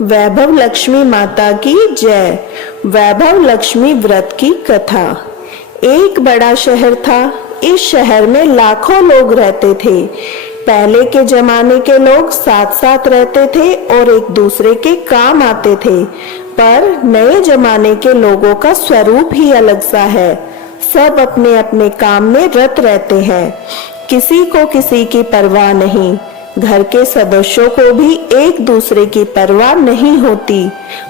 वैभव लक्ष्मी माता की जय। वैभव लक्ष्मी व्रत की कथा। एक बड़ा शहर था। इस शहर में लाखों लोग रहते थे। पहले के जमाने के लोग साथ साथ रहते थे और एक दूसरे के काम आते थे, पर नए जमाने के लोगों का स्वरूप ही अलग सा है। सब अपने अपने काम में रत रहते हैं, किसी को किसी की परवाह नहीं। घर के सदस्यों को भी एक दूसरे की परवाह नहीं होती।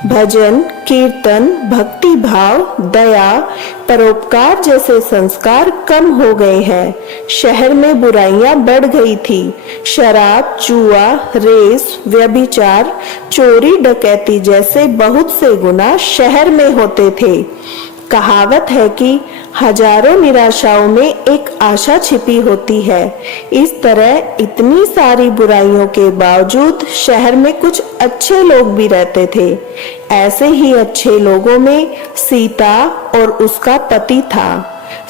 भजन, कीर्तन, भक्ति भाव, दया, परोपकार जैसे संस्कार कम हो गए हैं। शहर में बुराइयां बढ़ गई थी। शराब, जुआ, रेस, व्यभिचार, चोरी, डकैती जैसे बहुत से गुनाह शहर में होते थे। कहावत है कि हजारों निराशाओं में एक आशा छिपी होती है। इस तरह इतनी सारी बुराइयों के बावजूद शहर में कुछ अच्छे लोग भी रहते थे। ऐसे ही अच्छे लोगों में सीता और उसका पति था।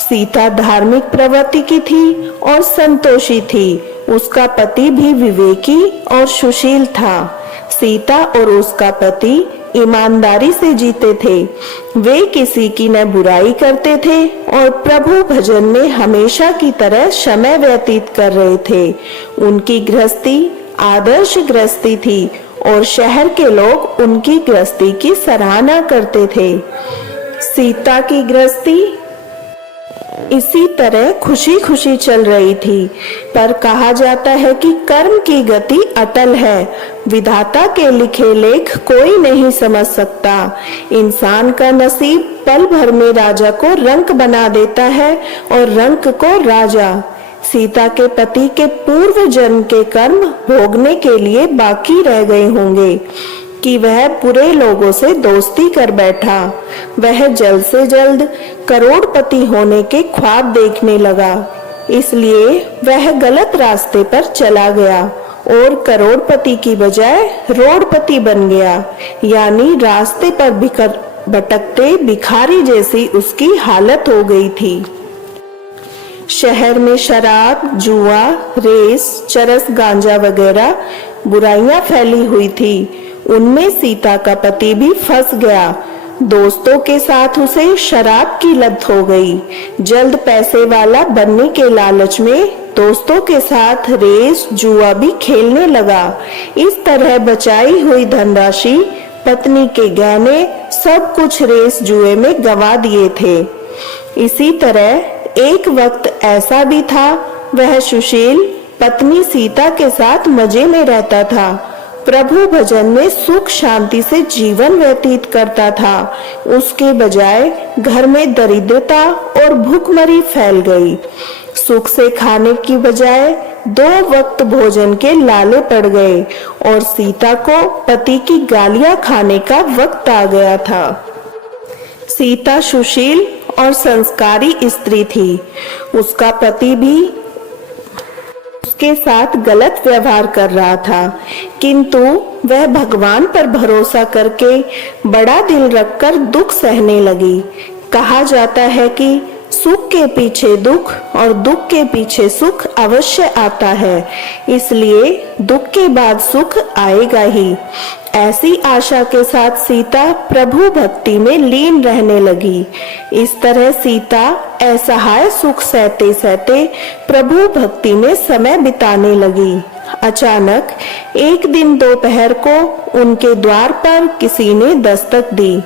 सीता धार्मिक प्रवृत्ति की थी और संतोषी थी। उसका पति भी विवेकी और सुशील था। सीता और उसका पति ईमानदारी से जीते थे। वे किसी की न बुराई करते थे और प्रभु भजन में हमेशा की तरह समय व्यतीत कर रहे थे। उनकी गृहस्थी आदर्श गृहस्थी थी और शहर के लोग उनकी गृहस्थी की सराहना करते थे। सीता की गृहस्थी इसी तरह खुशी खुशी चल रही थी, पर कहा जाता है कि कर्म की गति अटल है। विधाता के लिखे लेख कोई नहीं समझ सकता। इंसान का नसीब पल भर में राजा को रंक बना देता है और रंक को राजा। सीता के पति के पूर्व जन्म के कर्म भोगने के लिए बाकी रह गए होंगे कि वह बुरे लोगों से दोस्ती कर बैठा। वह जल्द से जल्द करोड़पति होने के ख्वाब देखने लगा, इसलिए वह गलत रास्ते पर चला गया और करोड़पति की बजाय रोडपति बन गया, यानी रास्ते पर भटकते भिखारी जैसी उसकी हालत हो गई थी। शहर में शराब, जुआ, रेस, चरस, गांजा वगैरह बुराइयां फैली हुई थी। उनमें सीता का पति भी फंस गया। दोस्तों के साथ उसे शराब की लत हो गई। जल्द पैसे वाला बनने के लालच में दोस्तों के साथ रेस, जुआ भी खेलने लगा। इस तरह बचाई हुई धनराशि, पत्नी के गहने, सब कुछ रेस जुए में गंवा दिए थे। इसी तरह एक वक्त ऐसा भी था, वह सुशील पत्नी सीता के साथ मजे में रहता था। प्रभु भजन में सुख शांति से जीवन व्यतीत करता था। उसके बजाय घर में दरिद्रता और भूखमरी फैल गई। सुख से खाने की बजाय 2 वक्त भोजन के लाले पड़ गए और सीता को पति की गालियां खाने का वक्त आ गया था। सीता सुशील और संस्कारी स्त्री थी। उसका पति भी उसके साथ गलत व्यवहार कर रहा था, किंतु वह भगवान पर भरोसा करके बड़ा दिल रखकर दुख सहने लगी। कहा जाता है कि सुख के पीछे दुख और दुख के पीछे सुख अवश्य आता है, इसलिए दुख के बाद सुख आएगा ही। ऐसी आशा के साथ सीता प्रभु भक्ति में लीन रहने लगी। इस तरह सीता असहाय सुख सहते सहते प्रभु भक्ति में समय बिताने लगी। अचानक एक दिन दोपहर को उनके द्वार पर किसी ने दस्तक दी।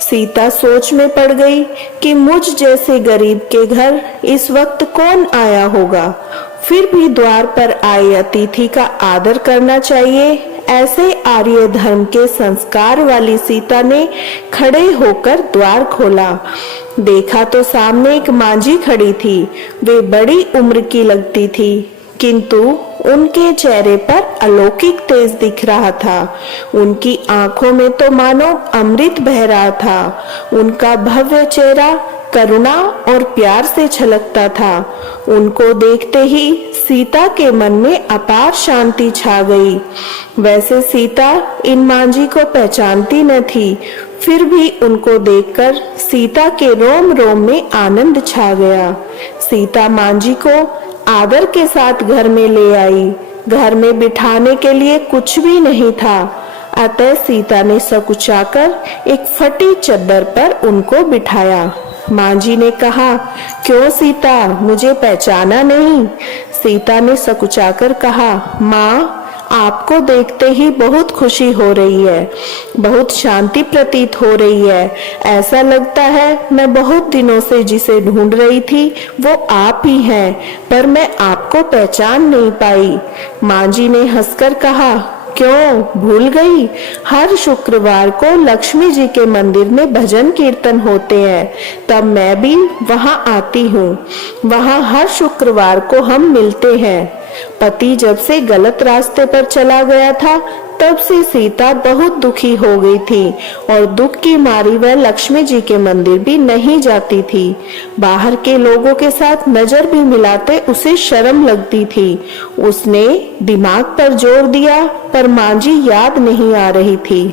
सीता सोच में पड़ गई कि मुझ जैसे गरीब के घर इस वक्त कौन आया होगा। फिर भी द्वार पर आए अतिथि का आदर करना चाहिए। ऐसे आर्य धर्म के संस्कार वाली सीता ने खड़े होकर द्वार खोला। देखा तो सामने एक मांझी खड़ी थी। वे बड़ी उम्र की लगती थी, किंतु उनके चेहरे पर अलौकिक तेज दिख रहा था। उनकी आंखों में तो मानो अमृत बह रहा था। उनका भव्य चेहरा करुणा और प्यार से छलकता था। उनको देखते ही सीता के मन में अपार शांति छा गई। वैसे सीता इन मांझी को पहचानती न थी, फिर भी उनको देखकर सीता के रोम रोम में आनंद छा गया। सीता मांझी को आदर के साथ घर में ले आई। घर में बिठाने के लिए कुछ भी नहीं था। अतः सीता ने सकुचाकर एक फटी चद्दर पर उनको बिठाया। माँ जी ने कहा, क्यों सीता, मुझे पहचाना नहीं? सीता ने सकुचाकर कहा, माँ, आपको देखते ही बहुत खुशी हो रही है, बहुत शांति प्रतीत हो रही है। ऐसा लगता है मैं बहुत दिनों से जिसे ढूंढ रही थी वो आप ही हैं, पर मैं आपको पहचान नहीं पाई। माँ जी ने हंसकर कहा, क्यों भूल गई? हर शुक्रवार को लक्ष्मी जी के मंदिर में भजन कीर्तन होते हैं, तब मैं भी वहां आती हूँ। वहां हर शुक्रवार को हम मिलते हैं। पति जब से गलत रास्ते पर चला गया था तब से सीता बहुत दुखी हो गई थी और दुख की मारी वह लक्ष्मी जी के मंदिर भी नहीं जाती थी। बाहर के लोगों के साथ नजर भी मिलाते उसे शर्म लगती थी। उसने दिमाग पर जोर दिया पर माँ जी याद नहीं आ रही थी।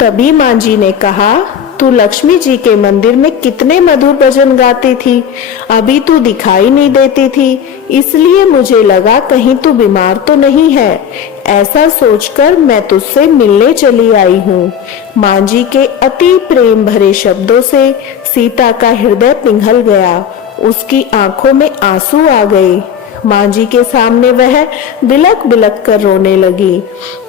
तभी माँ जी ने कहा, तू लक्ष्मी जी के मंदिर में कितने मधुर भजन गाती थी, अभी तू दिखाई नहीं देती थी, इसलिए मुझे लगा कहीं तू बीमार तो नहीं है। ऐसा सोचकर मैं तुझसे मिलने चली आई हूँ। माँ जी के अति प्रेम भरे शब्दों से सीता का हृदय पिघल गया, उसकी आंखों में आंसू आ गए। माँ जी के सामने वह बिलक बिलक कर रोने लगी।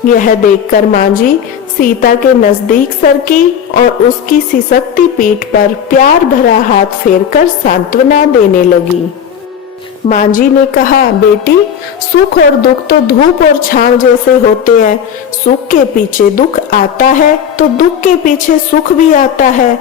यह देखकर माँ जी सीता के नजदीक सरकी और उसकी सिसकती पीठ पर प्यार भरा हाथ फेरकर सांत्वना देने लगी। माँ जी ने कहा, बेटी, सुख और दुख तो धूप और छांव जैसे होते हैं। सुख के पीछे दुख आता है तो दुख के पीछे सुख भी आता है।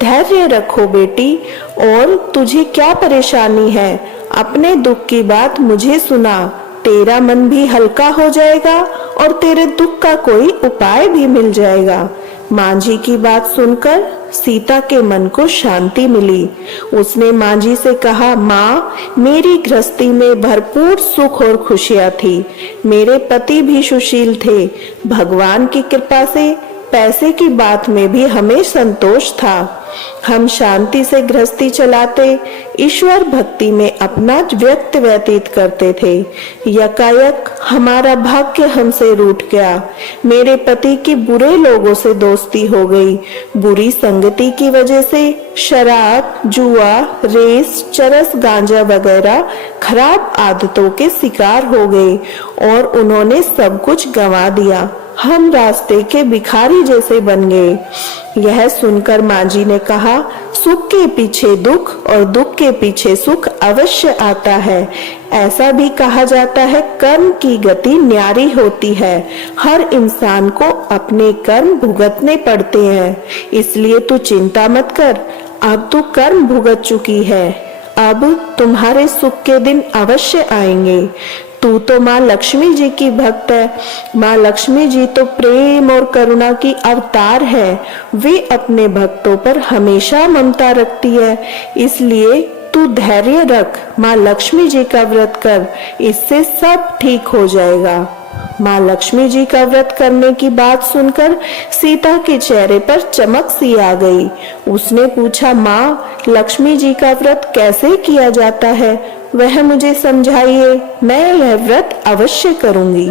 धैर्य रखो बेटी। और तुझे क्या परेशानी है? अपने दुख की बात मुझे सुना, तेरा मन भी हल्का हो जाएगा और तेरे दुख का कोई उपाय भी मिल जाएगा। माँ जी की बात सुनकर सीता के मन को शांति मिली। उसने माँ जी से कहा, माँ, मेरी गृहस्थी में भरपूर सुख और खुशियाँ थी। मेरे पति भी सुशील थे। भगवान की कृपा से पैसे की बात में भी हमें संतोष था। हम शांति से गृहस्थी चलाते, ईश्वर भक्ति में अपना व्यक्त व्यतीत करते थे। यकायक हमारा भाग्य हमसे रूठ गया। मेरे पति की बुरे लोगों से दोस्ती हो गई। बुरी संगति की वजह से शराब, जुआ, रेस, चरस, गांजा वगैरह खराब आदतों के शिकार हो गए और उन्होंने सब कुछ गंवा दिया। हम रास्ते के भिखारी जैसे बन गए। यह सुनकर माँ जी ने कहा, सुख के पीछे दुख और दुख के पीछे सुख अवश्य आता है। ऐसा भी कहा जाता है, कर्म की गति न्यारी होती है। हर इंसान को अपने कर्म भुगतने पड़ते हैं, इसलिए तू चिंता मत कर। अब तू कर्म भुगत चुकी है, अब तुम्हारे सुख के दिन अवश्य आएंगे। तू तो माँ लक्ष्मी जी की भक्त है। माँ लक्ष्मी जी तो प्रेम और करुणा की अवतार है। वे अपने भक्तों पर हमेशा ममता रखती है, इसलिए तू धैर्य रख। माँ लक्ष्मी जी का व्रत कर, इससे सब ठीक हो जाएगा। माँ लक्ष्मी जी का व्रत करने की बात सुनकर सीता के चेहरे पर चमक सी आ गई। उसने पूछा, माँ, लक्ष्मी जी का व्रत कैसे किया जाता है? वह मुझे समझाइए, मैं यह व्रत अवश्य करूंगी।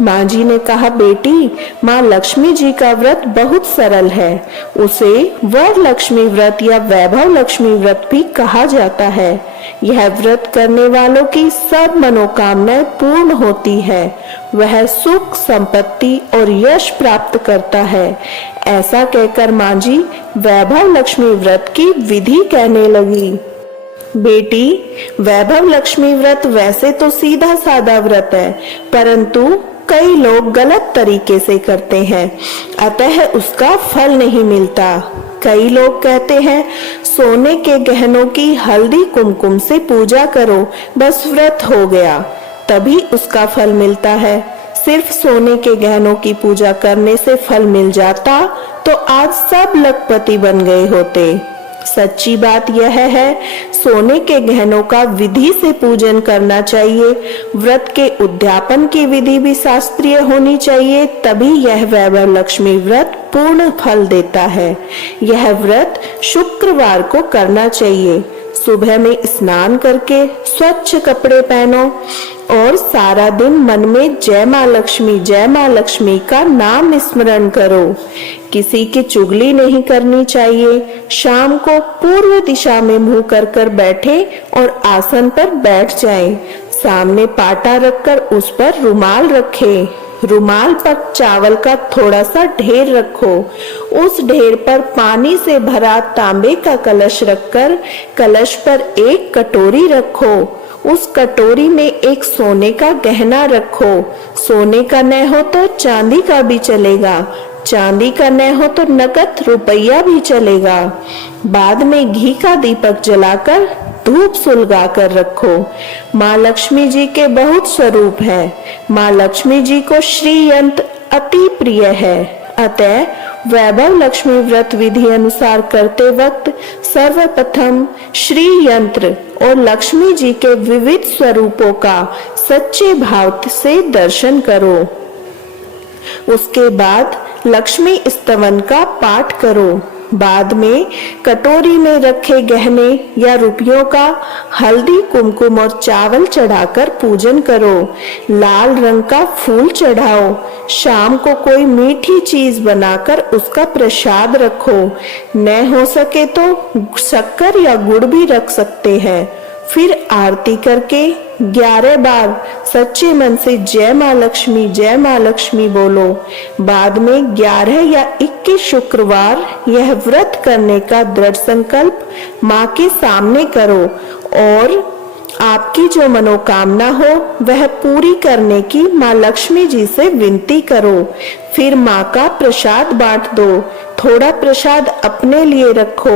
माँ जी ने कहा, बेटी, माँ लक्ष्मी जी का व्रत बहुत सरल है। उसे वर लक्ष्मी व्रत या वैभव लक्ष्मी व्रत भी कहा जाता है। यह व्रत करने वालों की सब मनोकामनाएं पूर्ण होती है। वह सुख, संपत्ति और यश प्राप्त करता है। ऐसा कहकर माँ जी वैभव लक्ष्मी व्रत की विधि कहने लगी। बेटी, वैभव लक्ष्मी व्रत वैसे तो सीधा साधा व्रत है, परंतु कई लोग गलत तरीके से करते हैं, अतः उसका फल नहीं मिलता। कई लोग कहते हैं, सोने के गहनों की हल्दी कुमकुम से पूजा करो, बस व्रत हो गया, तभी उसका फल मिलता है। सिर्फ सोने के गहनों की पूजा करने से फल मिल जाता तो आज सब लखपति बन गए होते। सच्ची बात यह है, सोने के गहनों का विधि से पूजन करना चाहिए। व्रत के उद्यापन की विधि भी शास्त्रीय होनी चाहिए, तभी यह वैभव लक्ष्मी व्रत पूर्ण फल देता है। यह व्रत शुक्रवार को करना चाहिए। सुबह में स्नान करके स्वच्छ कपड़े पहनो और सारा दिन मन में जय माँ लक्ष्मी का नाम स्मरण करो। किसी की चुगली नहीं करनी चाहिए। शाम को पूर्व दिशा में मुंह कर बैठे और आसन पर बैठ जाएं। सामने पाटा रखकर उस पर रुमाल रखें। रुमाल पर चावल का थोड़ा सा ढेर रखो। उस ढेर पर पानी से भरा तांबे का कलश रखकर कलश पर एक कटोरी रखो। उस कटोरी में एक सोने का गहना रखो। सोने का न हो तो चांदी का भी चलेगा, चांदी का न हो तो नकद रुपया भी चलेगा। बाद में घी का दीपक जलाकर धूप सुलगा कर रखो। माँ लक्ष्मी जी के बहुत स्वरूप है। माँ लक्ष्मी जी को श्री यंत्र अति प्रिय है। अतः वैभव लक्ष्मी व्रत विधि अनुसार करते वक्त सर्वप्रथम श्री यंत्र और लक्ष्मी जी के विविध स्वरूपों का सच्चे भाव से दर्शन करो। उसके बाद लक्ष्मी स्तवन का पाठ करो। बाद में कटोरी में रखे गहने या रुपयों का हल्दी कुमकुम और चावल चढ़ाकर पूजन करो। लाल रंग का फूल चढ़ाओ। शाम को कोई मीठी चीज बनाकर उसका प्रसाद रखो। न हो सके तो शक्कर या गुड़ भी रख सकते हैं। फिर आरती करके 11 बार सच्चे मन से जय माँ लक्ष्मी बोलो। बाद में 11 या 21 शुक्रवार यह व्रत करने का दृढ़ संकल्प माँ के सामने करो और आपकी जो मनोकामना हो वह पूरी करने की माँ लक्ष्मी जी से विनती करो। फिर माँ का प्रसाद बांट दो। थोड़ा प्रसाद अपने लिए रखो।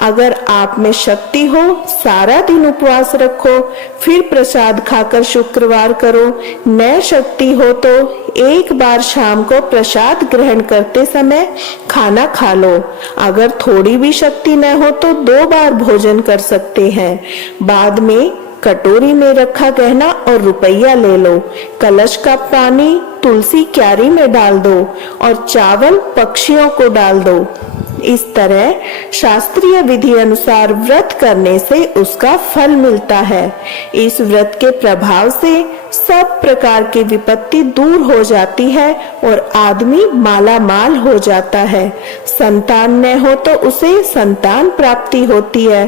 अगर आप में शक्ति हो सारा दिन उपवास रखो, फिर प्रसाद खाकर शुक्रवार करो। न शक्ति हो तो एक बार शाम को प्रसाद ग्रहण करते समय खाना खा लो। अगर थोड़ी भी शक्ति न हो तो 2 बार भोजन कर सकते हैं। बाद में कटोरी में रखा गहना और रुपया ले लो। कलश का पानी तुलसी क्यारी में डाल दो और चावल पक्षियों को डाल दो। इस तरह शास्त्रीय विधि अनुसार व्रत करने से उसका फल मिलता है। इस व्रत के प्रभाव से सब प्रकार की विपत्ति दूर हो जाती है और आदमी माला माल हो जाता है। संतान न हो तो उसे संतान प्राप्ति होती है।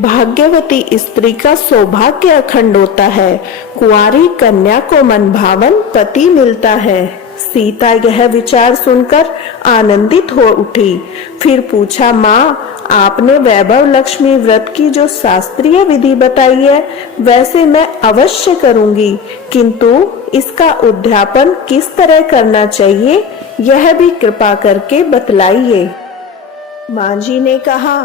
भाग्यवती स्त्री का सौभाग्य अखंड होता है। कुंवारी कन्या को मनभावन पति मिलता है। सीता यह विचार सुनकर आनंदित हो उठी। फिर पूछा, माँ, आपने वैभव लक्ष्मी व्रत की जो शास्त्रीय विधि बताई है वैसे मैं अवश्य करूंगी, किंतु इसका उद्यापन किस तरह करना चाहिए यह भी कृपा करके बतलाइए। माँ जी ने कहा,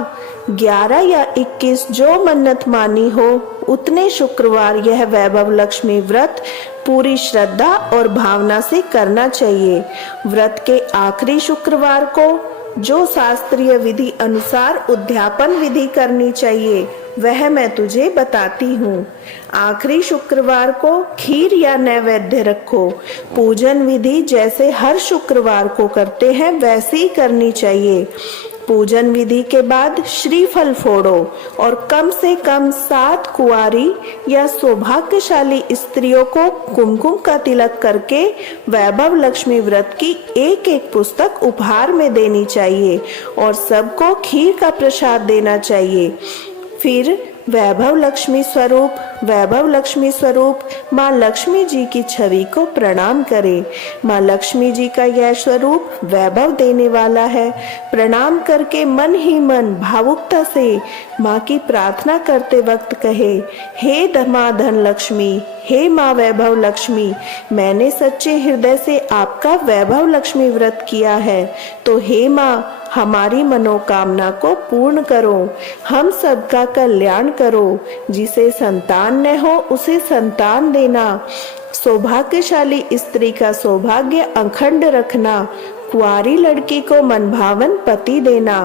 11 या 21 जो मन्नत मानी हो उतने शुक्रवार यह वैभव लक्ष्मी व्रत पूरी श्रद्धा और भावना से करना चाहिए। व्रत के आखिरी शुक्रवार को जो शास्त्रीय विधि अनुसार उद्यापन विधि करनी चाहिए वह मैं तुझे बताती हूँ। आखिरी शुक्रवार को खीर या नैवेद्य रखो। पूजन विधि जैसे हर शुक्रवार को करते हैं वैसे ही करनी चाहिए। पूजन विधि के बाद श्रीफल फोड़ो और कम से कम 7 कुंवारी या सौभाग्यशाली स्त्रियों को कुमकुम का तिलक करके वैभव लक्ष्मी व्रत की एक पुस्तक उपहार में देनी चाहिए और सबको खीर का प्रसाद देना चाहिए। फिर वैभव लक्ष्मी स्वरूप माँ लक्ष्मी जी की छवि को प्रणाम करें। माँ लक्ष्मी जी का यह स्वरूप वैभव देने वाला है। प्रणाम करके मन ही मन भावुकता से माँ की प्रार्थना करते वक्त कहे, हे माँ धन लक्ष्मी, हे माँ वैभव लक्ष्मी, मैंने सच्चे हृदय से आपका वैभव लक्ष्मी व्रत किया है, तो हे माँ हमारी मनोकामना को पूर्ण करो। हम सबका कल्याण करो। जिसे संतान न हो उसे संतान देना। सौभाग्यशाली स्त्री का सौभाग्य अखंड रखना। कुंवारी लड़की को मनभावन पति देना।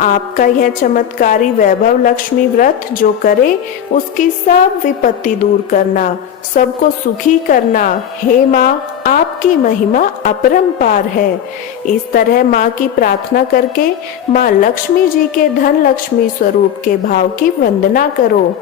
आपका यह चमत्कारी वैभव लक्ष्मी व्रत जो करे उसकी सब विपत्ति दूर करना, सबको सुखी करना। हे माँ, आपकी महिमा अपरंपार है। इस तरह माँ की प्रार्थना करके माँ लक्ष्मी जी के धन लक्ष्मी स्वरूप के भाव की वंदना करो।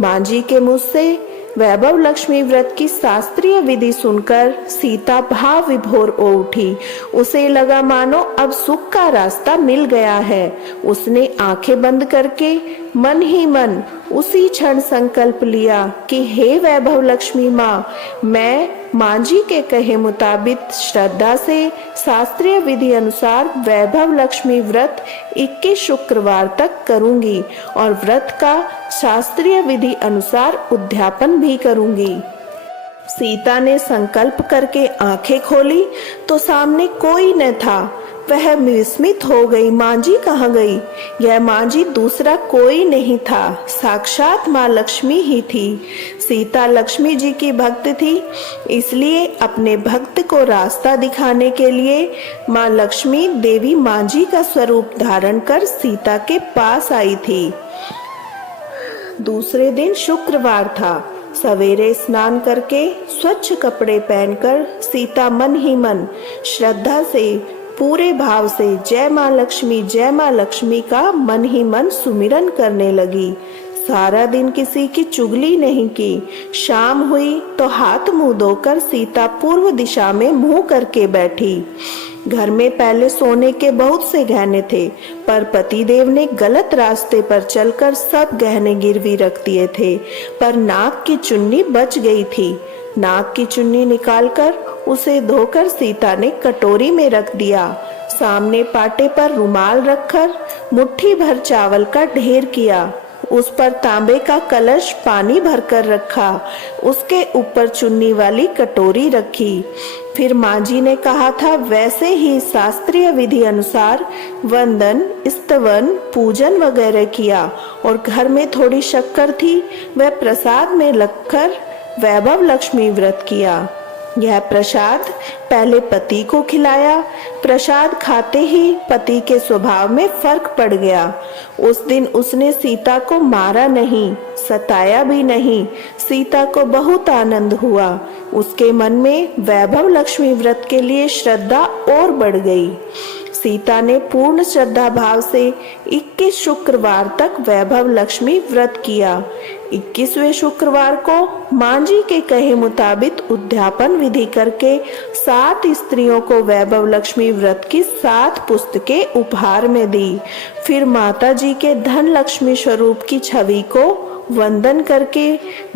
माँ जी के मुझ से वैभव लक्ष्मी व्रत की शास्त्रीय विधि सुनकर सीता भाव विभोर हो उठी। उसे लगा मानो अब सुख का रास्ता मिल गया है। उसने आंखें बंद करके मन ही मन उसी क्षण संकल्प लिया कि हे वैभव लक्ष्मी माँ, मैं माँ जी के कहे मुताबिक श्रद्धा से शास्त्रीय विधि अनुसार वैभव लक्ष्मी व्रत 21 शुक्रवार तक करूंगी और व्रत का शास्त्रीय विधि अनुसार उद्यापन भी करूंगी। सीता ने संकल्प करके आंखें खोली तो सामने कोई न था। वह विस्मित हो गई, माँ जी कहाँ गई? यह माँ जी दूसरा कोई नहीं था, साक्षात माँ लक्ष्मी ही थी। सीता लक्ष्मी जी की भक्त थी, इसलिए अपने भक्त को रास्ता दिखाने के लिए माँ लक्ष्मी देवी माँ जी का स्वरूप धारण कर सीता के पास आई थी। दूसरे दिन शुक्रवार था। सवेरे स्नान करके स्वच्छ कपड़े पहनकर सीता मन ही मन श्रद्धा से पूरे भाव से जय माँ लक्ष्मी का मन ही मन सुमिरन करने लगी। सारा दिन किसी की चुगली नहीं की। शाम हुई तो हाथ मुंह धोकर सीता पूर्व दिशा में मुंह करके बैठी। घर में पहले सोने के बहुत से गहने थे, पर पतिदेव ने गलत रास्ते पर चलकर सब गहने गिरवी रख दिए थे। पर नाक की चुन्नी बच गई थी। नाक की चुन्नी निकालकर उसे धोकर सीता ने कटोरी में रख दिया। सामने पाटे पर रुमाल रखकर मुट्ठी भर चावल का ढेर किया। उस पर तांबे का कलश पानी भरकर रखा। उसके ऊपर चुन्नी वाली कटोरी रखी। फिर माँ जी ने कहा था वैसे ही शास्त्रीय विधि अनुसार वंदन, स्तवन, पूजन वगैरह किया और घर में थोड़ी शक्कर थी, वह प्रसाद में लगकर वैभव लक्ष्मी व्रत किया। यह प्रसाद पहले पति को खिलाया। प्रसाद खाते ही पति के स्वभाव में फर्क पड़ गया। उस दिन उसने सीता को मारा नहीं, सताया भी नहीं। सीता को बहुत आनंद हुआ। उसके मन में वैभव लक्ष्मी व्रत के लिए श्रद्धा और बढ़ गई। सीता ने पूर्ण श्रद्धा भाव से 21 शुक्रवार तक वैभव लक्ष्मी व्रत किया। 21वें शुक्रवार को माँ जी के कहे मुताबिक उद्यापन विधि करके 7 स्त्रियों को वैभव लक्ष्मी व्रत की 7 पुस्तकें उपहार में दी। फिर माता जी के धन लक्ष्मी स्वरूप की छवि को वंदन करके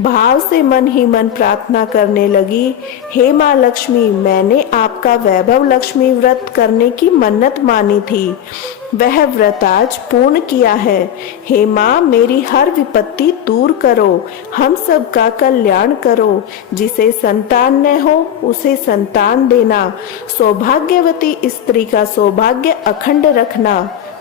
भाव से मन ही मन प्रार्थना करने लगी, हे माँ लक्ष्मी, मैंने आपका वैभव लक्ष्मी व्रत करने की मन्नत मानी थी, वह व्रत आज पूर्ण किया है। हे माँ, मेरी हर विपत्ति दूर करो, हम सब का कल्याण करो। जिसे संतान न हो उसे संतान देना, सौभाग्यवती स्त्री का सौभाग्य अखंड रखना,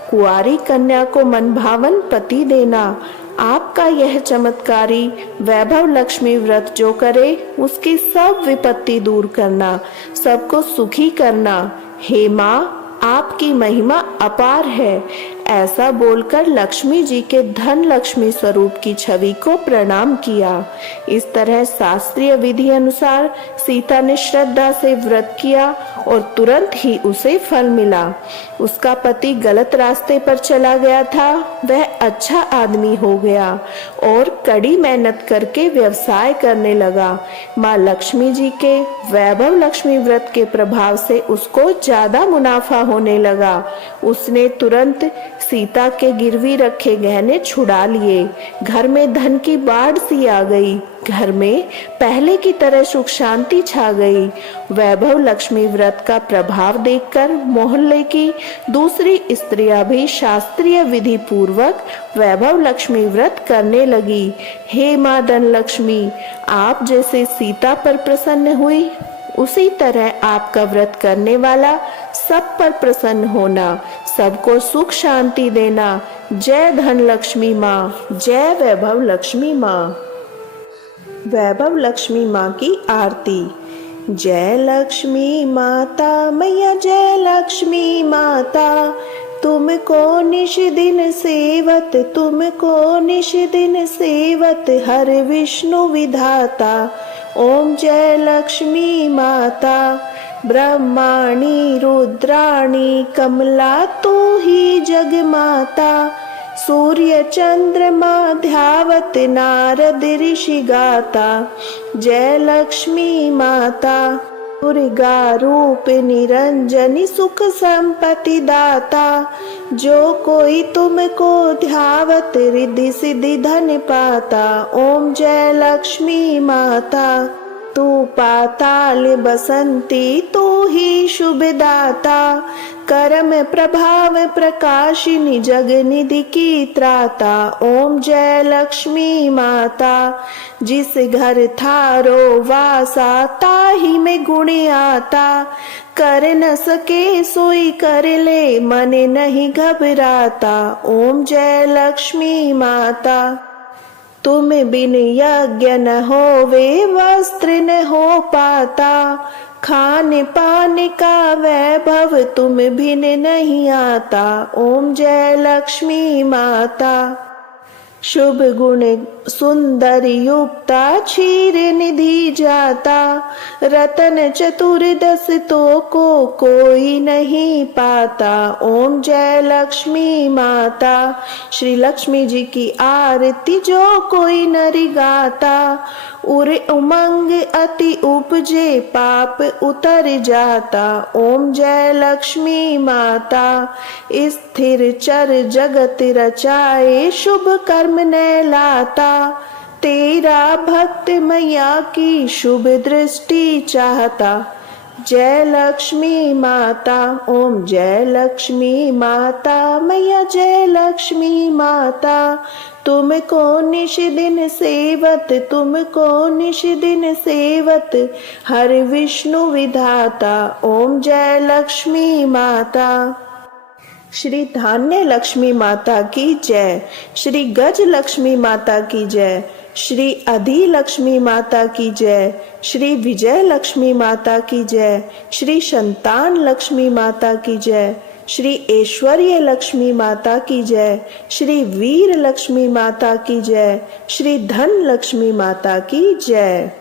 कुंवारी कन्या को मनभावन पति देना। आपका यह चमत्कारी वैभव लक्ष्मी व्रत जो करे उसकी सब विपत्ति दूर करना, सबको सुखी करना। हे माँ, आपकी महिमा अपार है। ऐसा बोलकर लक्ष्मी जी के धन लक्ष्मी स्वरूप की छवि को प्रणाम किया। इस तरह शास्त्रीय विधि अनुसार सीता ने श्रद्धा से व्रत किया और तुरंत ही उसे फल मिला। उसका पति गलत रास्ते पर चला गया था, वह अच्छा आदमी हो गया और कड़ी मेहनत करके व्यवसाय करने लगा। माँ लक्ष्मी जी के वैभव लक्ष्मी व्रत के प्रभाव से उसको ज्यादा मुनाफा होने लगा। उसने तुरंत सीता के गिरवी रखे गहने छुड़ा लिए। घर में धन की बाढ़ सी आ गई। घर में पहले की तरह सुख शांति छा गई। वैभव लक्ष्मी व्रत का प्रभाव देखकर मोहल्ले की दूसरी स्त्रियां भी शास्त्रीय विधि पूर्वक वैभव लक्ष्मी व्रत करने लगी। हे माँ धन लक्ष्मी, आप जैसे सीता पर प्रसन्न हुई, उसी तरह आपका व्रत करने वाला सब पर प्रसन्न होना, सबको सुख शांति देना। जय धन लक्ष्मी माँ, जय वैभव लक्ष्मी माँ। वैभव लक्ष्मी माँ की आरती। जय लक्ष्मी माता मैया, जय लक्ष्मी माता, तुमको निश दिन सेवत, तुमको निश दिन सेवत, हर विष्णु विधाता। ओम जय लक्ष्मी माता। ब्रह्माणी रुद्राणी कमला तू ही जग माता। सूर्य चंद्रमा ध्यावत नारद ऋषि गाता। जय लक्ष्मी माता। दुर्गा रूप निरंजनी सुख संपत्ति दाता। जो कोई तुमको ध्यावत रिद्धि सिद्धि धन पाता। ओम जय लक्ष्मी माता। तू पाताल बसंती तू ही शुभ दाता। कर्म प्रभाव प्रकाशिनी जग निधि की त्राता। ओम जय लक्ष्मी माता। जिस घर थारो वासा ताही में गुण आता। कर न सके सोई कर ले मन नहीं घबराता। ओम जय लक्ष्मी माता। तुम बिन यज्ञ न होवे वस्त्र न हो पाता। खान पान का वैभव तुम बिन नहीं आता। ओम जय लक्ष्मी माता। शुभ गुण सुंदर युक्ता क्षीर निधि जाता। रतन चतुर्दश तो को कोई नहीं पाता। ओम जय लक्ष्मी माता। श्री लक्ष्मी जी की आरती जो कोई नर गाता। उर उमंग अति उपजे पाप उतर जाता। ओम जय लक्ष्मी माता। स्थिर चर जगत रचाए शुभ कर्म ने लाता। तेरा भक्त मैया की शुभ दृष्टि चाहता। जय लक्ष्मी माता। ओम जय लक्ष्मी माता। मैया जय लक्ष्मी माता। तुमको निश दिन सेवत, तुमको निश दिन सेवत, हर विष्णु विधाता। ओम जय लक्ष्मी माता। श्री धान्य लक्ष्मी माता की जय। श्री गज लक्ष्मी माता की जय। श्री अधि लक्ष्मी माता की जय। श्री विजय लक्ष्मी माता की जय। श्री संतान लक्ष्मी माता की जय। श्री ऐश्वर्य लक्ष्मी माता की जय। श्री वीर लक्ष्मी माता की जय। श्री धन लक्ष्मी माता की जय।